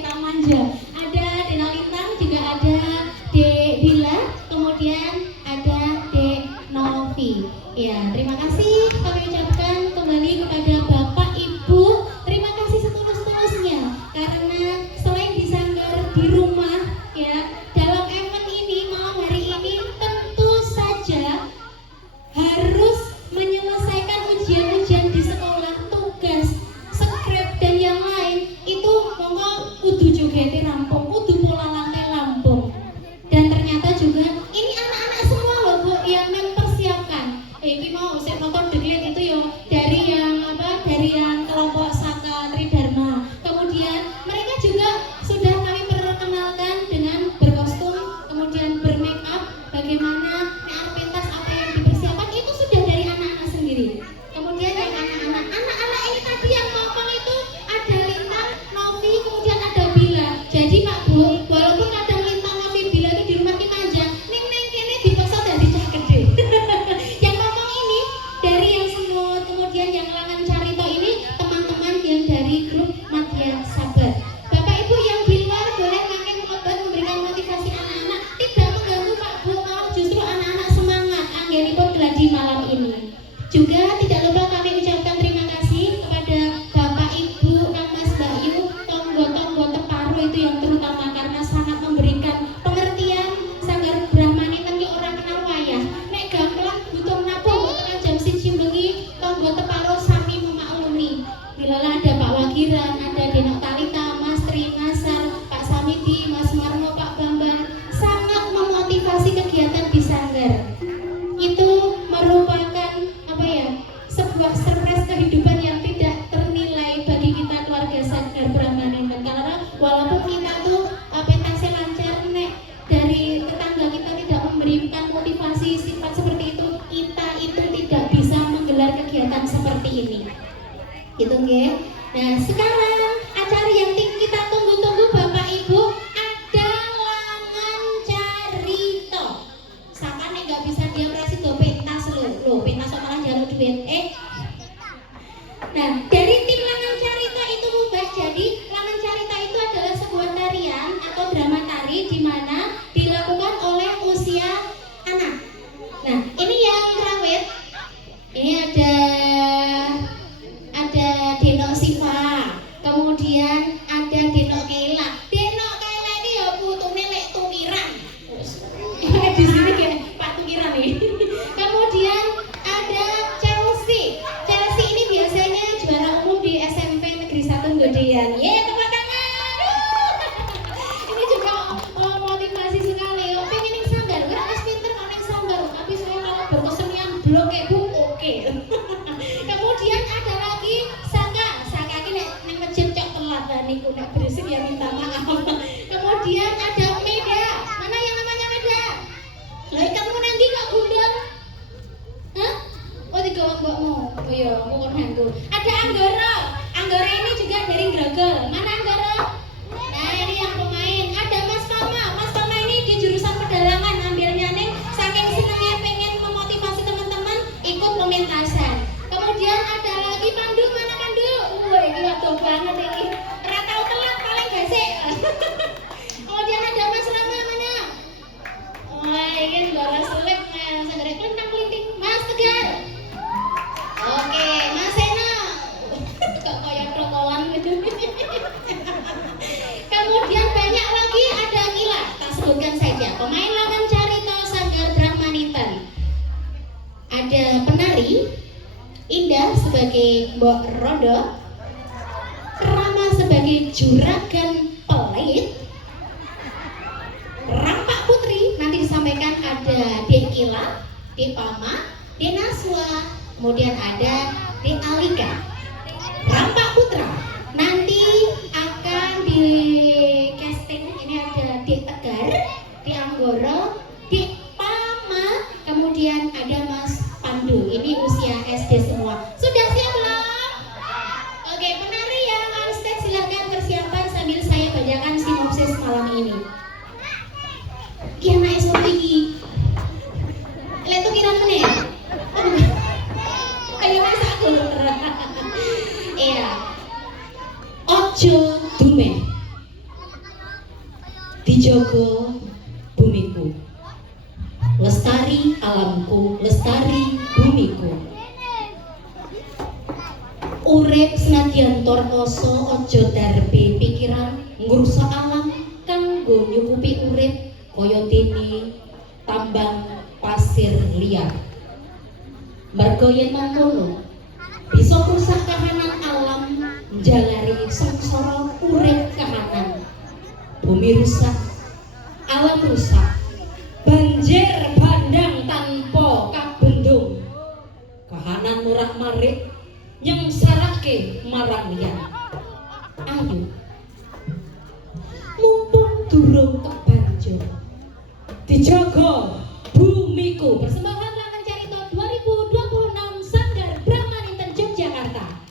tak manja. Ada Dena Lintang, juga ada Dek Dila, kemudian ada Dek Novi. Ya, terima kasih kami ucapkan kembali kepada Bapak Ibu. Terima kasih setulus-tulusnya karena selain disanggar di rumah ya, dalam event ini malam hari ini tentu saja harus menyelesaikan ujian-ujian di sekolah, tugas, skrip dan yang lain itu monggo kudu jogete rampung, kudu pola lantai lampung. Dan ternyata juga ini anak-anak semua loh Bu yang mempersiapkan. Ini mau saya nonton dikit itu yo dari yang apa, dari yang kelompok Saka Tridharma. Kemudian mereka juga sudah kami perkenalkan dengan berkostum, kemudian bermake up, bagaimana arep pentas apa yang dipersiapkan itu sudah dari anak-anak sendiri. Kemudian yang anak-anak ini tadi yang ngomong itu ada Lintang, Novi, kemudian ada Bila. Jadi Pak Bu, walaupun kadang Lintang, Novi, Bila itu di rumah kita aja, ning kene dipaksa dadi cah gede. Yang ngomong ini dari yang semut, kemudian yang langan carita ini teman-teman yang dari grup Madya Sabar. Bapak Ibu yang di luar boleh makin melebat memberikan motivasi anak-anak, tidak mengganggu Pak Bu, malah justru anak-anak semangat anggenipun geladi malam ini. Juga tidak lupa kami ucapkan terima kasih kepada Bapak Ibu, Kang Mas Bayu, tonggo-tonggo Teparu itu yang terutama karena sangat memberikan pengertian sanggar Brahmani tengki orang kenal wayah. Nek gamplang butuh nabung tengah jam 1 bengi, tonggo Teparu sami memaklumi. Bilalah ada Pak Wagiran, ada Denok Talita, Mas Tri, Masar, Pak Samidi, Mas Marmo, Pak Bambang, sangat memotivasi kegiatan di sanggar. Itu merupakan apa ya, sebuah surprise kehidupan yang tidak ternilai bagi kita keluarga Sanggar Brahmani. Karena walaupun kita tuh pentasnya lancar, nek dari tetangga kita tidak memberikan motivasi sifat seperti itu, kita itu tidak bisa menggelar kegiatan seperti ini. Gitu nggih. Nah, sekarang acara yang kita tunggu-tunggu Bapak Ibu, ada langan carita. Sakane nggak bisa diam resi do pentas lho, pentas kok malah jaluk duit. Nah, dari tim langan carita itu mubah. Jadi langan carita itu adalah sebuah tarian atau drama tari di mana dilakukan oleh usia anak. Nah, ini yang rawit. Ini ada Denok Siva, kemudian ada Denok Keila. Denok Keila ini ya putune lek tukiran. Di sini kayak Pak Tukiran nih. Kemudian ada Chelsea. Chelsea ini biasanya juara umum di SMP Negeri 1 Godean. Tepuk tangan. Ini juga motivasi sekali. Pengen ning sanggar, ora wis pinter kok ning sanggar, tapi saya kalau berkesenian blok kayak Bu, oke. Kemudian ada lagi Saka iki nek masjid cok telat niku nek berisik ya minta maaf. Kemudian ada Meda. Mana yang namanya Meda? Lah kamu nanti kok gundul? Hah? Oh digawa mbokmu. Oh iya, aku kon hantu. Ada Anggara. Anggara ini juga dari Grogol. Mana Anggara? Nah, ini yang pemain. Ada Mas Pama. Mas Pama ini di jurusan pedalangan, ambilnya nih saking senengnya pengen memotivasi teman-teman ikut pementasan. Kemudian ada lagi Pandu. Mana Pandu? Wah, ini waduh banget ini. Ora tau telat paling gasik. Kemudian ada Mas Rama. Mana? Wah, ini suara selip, sanggarnya kelintang-kelinting. Mas Tegar. Oke, Mas Sena. Kok kayak trokolan gitu. Kemudian banyak lagi ada Kila. Tak sebutkan saja. Pemain langan carita Sanggar Brahmanitan. Ada penari Indah sebagai Mbok Rondo, Rama sebagai Juragan Pelit, Rampak Putri nanti disampaikan ada Dek Kila, Dek Pama, Dek Naswa, kemudian ada Dek Alika. Rampak Putra nanti akan di casting. Ini ada Dek Tegar, Dek Anggoro, Dek Pama, kemudian ada Mas Pandu. Ini usia SD semua. Sudah siap belum? Oke, penari yang on stage silahkan persiapan sambil saya bacakan sinopsis malam ini. Iya naik sopo iki. Lek tuh kira meneh. Kayak masa aku. Iya. Ojo dumeh. dijogo bumiku, lestari alamku, lestari bumiku. Urip senadyan torkoso, ojo darbe pikiran, ngrusak alam kanggo nyukupi urip kaya dene tambang pasir liar. Mergo yen mangkono bisa rusak kahanan alam, njalari sangsara urip kahanan. Bumi rusak, alam rusak, banjir bandang tanpa kabendung, kahanan murak-marik nyengsarake marang liyan. Ayo mumpung durung kebanjur dijaga bumiku. Persembahan Rangan Carita 2026 Sanggar Brahmaninten Yogyakarta.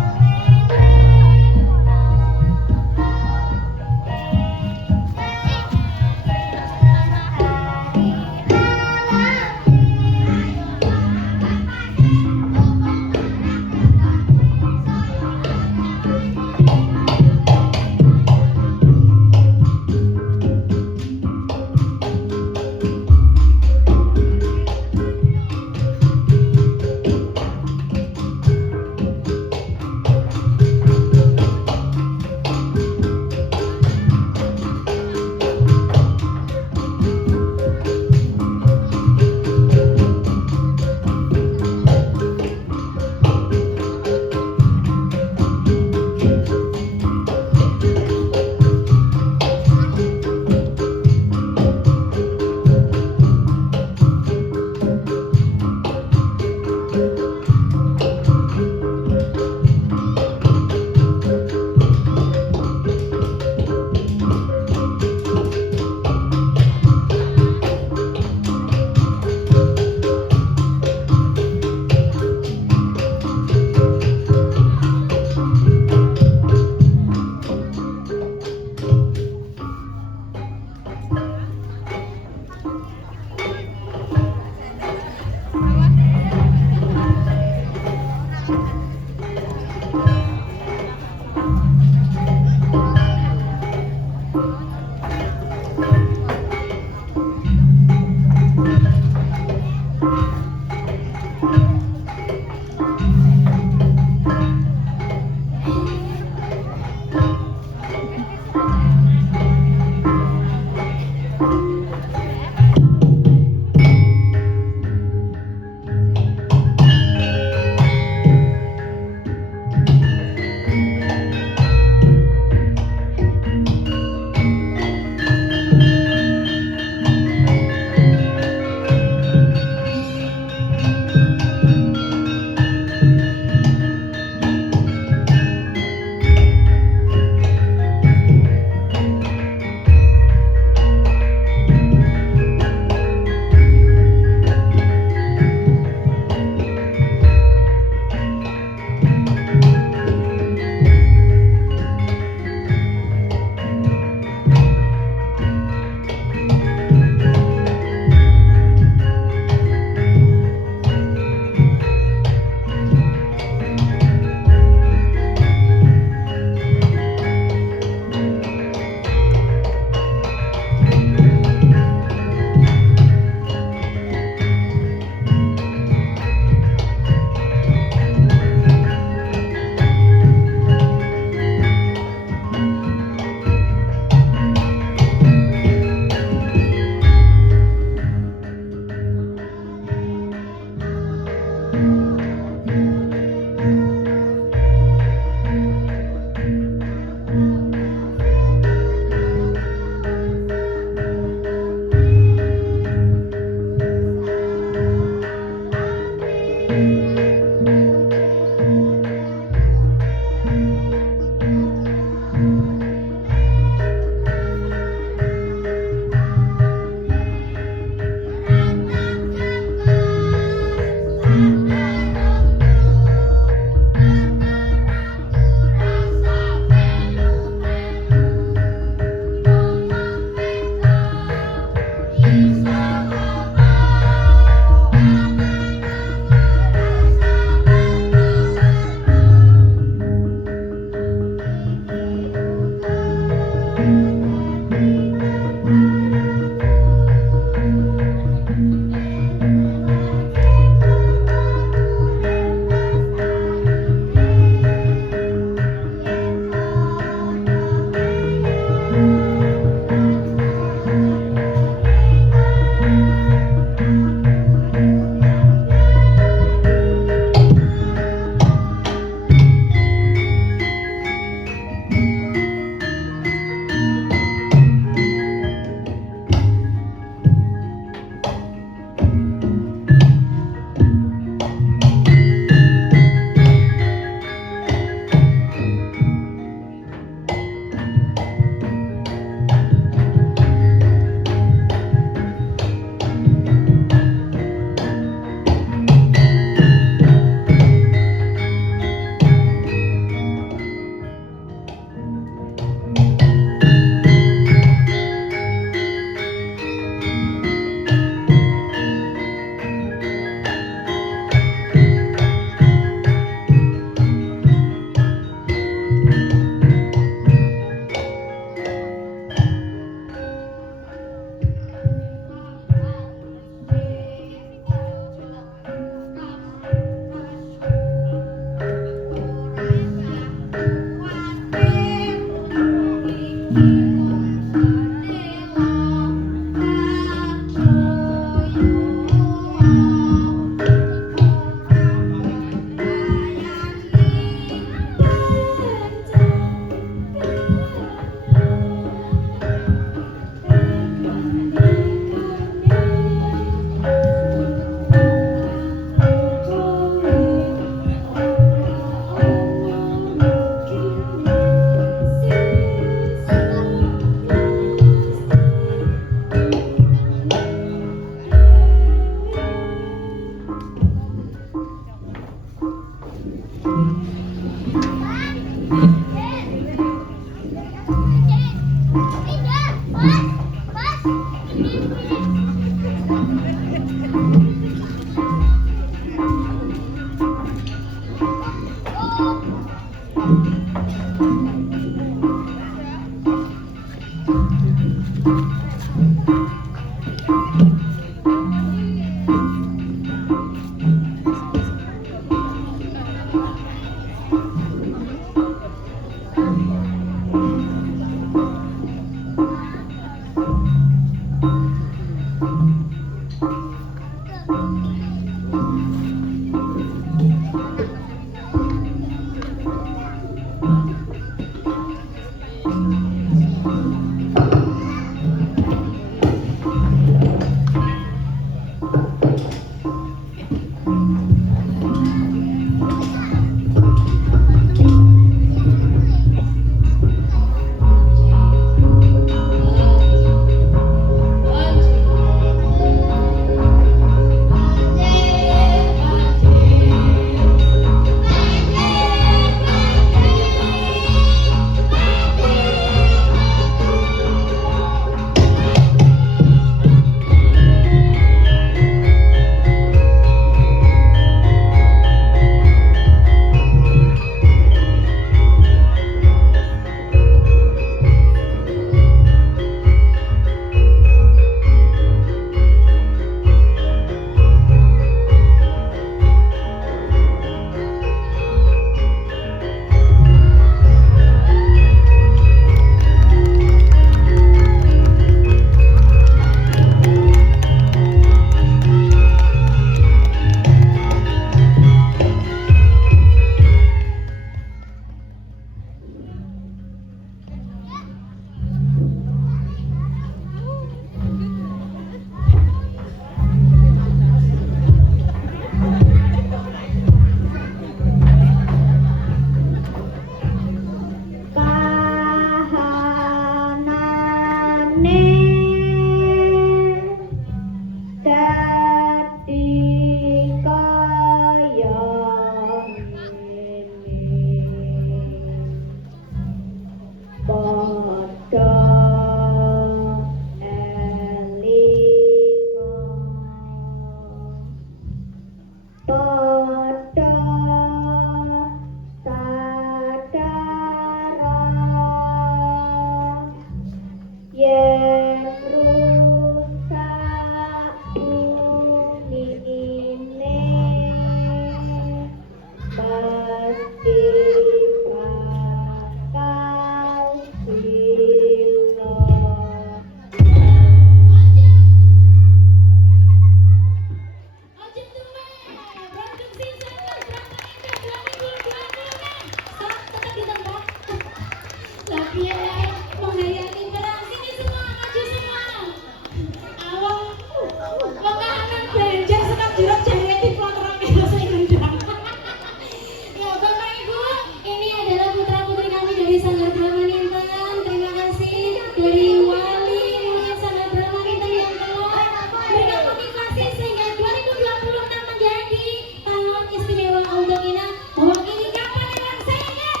Sanggar Brahma Ninten, terima kasih dari wali murid Sanggar Brahma Ninten yang telah memberikan motivasi sehingga 2026 menjadi tahun istimewa untuk kita mewakili Kabupaten Sayangan.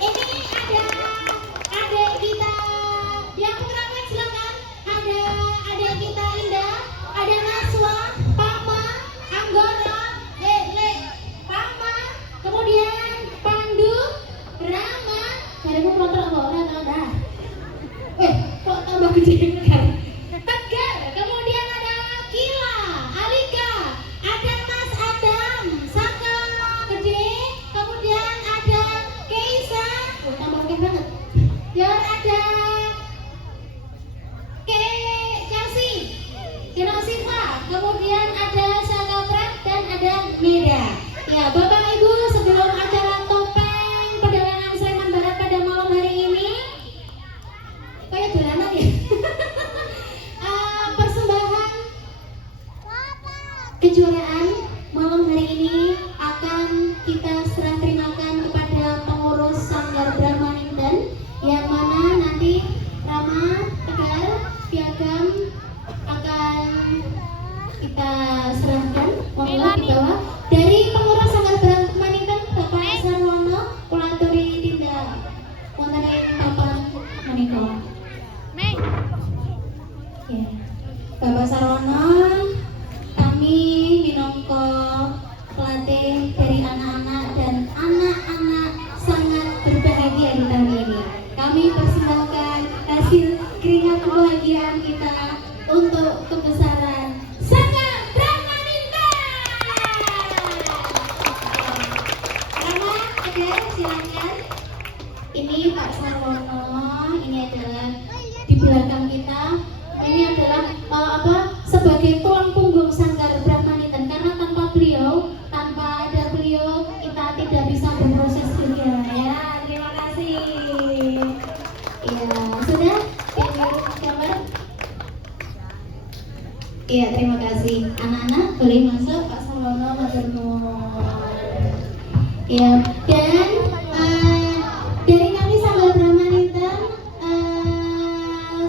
Ini ada adik kita yang pengen silakan, ada adik kita Indah, ada Naswa, Pama, Anggora, Lele, Pama, kemudian Pandu, Rama, carimu motor apa orang ada? Kok tambah gede kan? Tegar, kemudian ada Kila, Alika, ada Mas Adam, Saka Gede, kemudian ada Keisa, tambah gede banget. Dan ada Chelsea, Siva, kemudian ada Saka Prat dan ada Meda. Ya, Bapak Ibu, sebelum acara topeng pedalangan Sleman Barat pada malam hari ini, kayak dolanan ya. Persembahan kejuaraan malam hari ini akan kita serah terimakan kepada pengurus Sanggar Brahma Ninten, yang mana nanti Rama, Tegar, Piagam akan kita serahkan. Monggo di bawah dari pengurus Sanggar Brahma Ninten, Bapak Sarwono, Kulaturi Tindak wonten ing papan menika. Ya. Bapak Sarwono, kami minangka pelatih dari anak-anak dan anak-anak sangat berbahagia di tahun ini. Kami persembahkan hasil keringat kebahagiaan kita untuk kebesaran Sanggar Brahma Ninten. Rama, Tegar, silakan. Ini Pak Sarwono, ini adalah di belakang kita. Ini adalah sebagai tulang punggung Sanggar Brahma Ninten, karena tanpa ada beliau kita tidak bisa berproses juga ya. Terima kasih. Ya, sudah gambar. Iya, terima kasih. Anak-anak boleh masuk, Pak Sarwono, matur nuwun. Ya, dan dari kami Sanggar Brahma Ninten,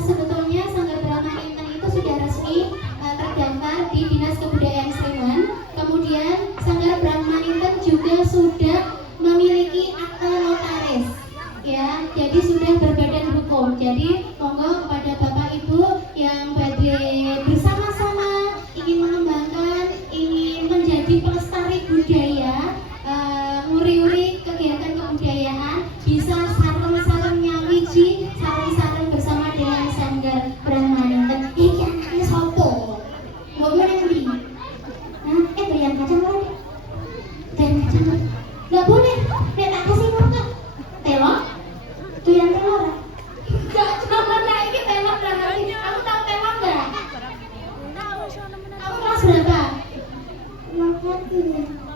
sebetulnya Sanggar Brahma Ninten itu sudah resmi terdaftar di Dinas Kebudayaan Sleman. Kemudian Sanggar Brahma Ninten juga sudah memiliki akte notaris, ya, jadi sudah berbadan hukum. Jadi